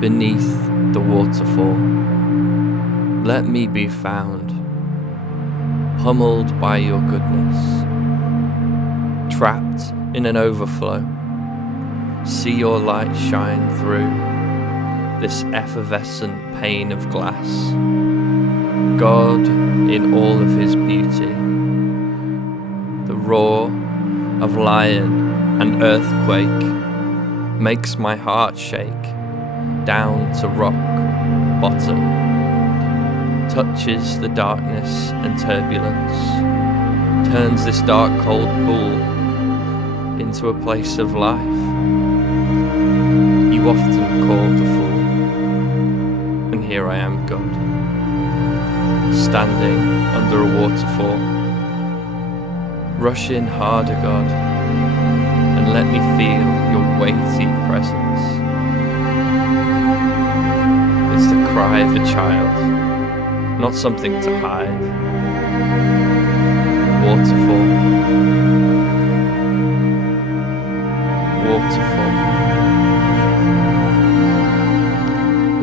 beneath the waterfall. Let me be found, pummeled by your goodness, trapped in an overflow. See your light shine through this effervescent pane of glass. God in all of his beauty, the roar of lion and earthquake makes my heart shake down to rock bottom, touches the darkness and turbulence, turns this dark cold pool into a place of life. You often called the fool, and here I am, God, standing under a waterfall. Rush in harder, God, and let me feel your weighty presence. It's the cry of a child, not something to hide. Waterfall, waterfall,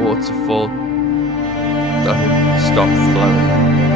waterfall, don't stop flowing.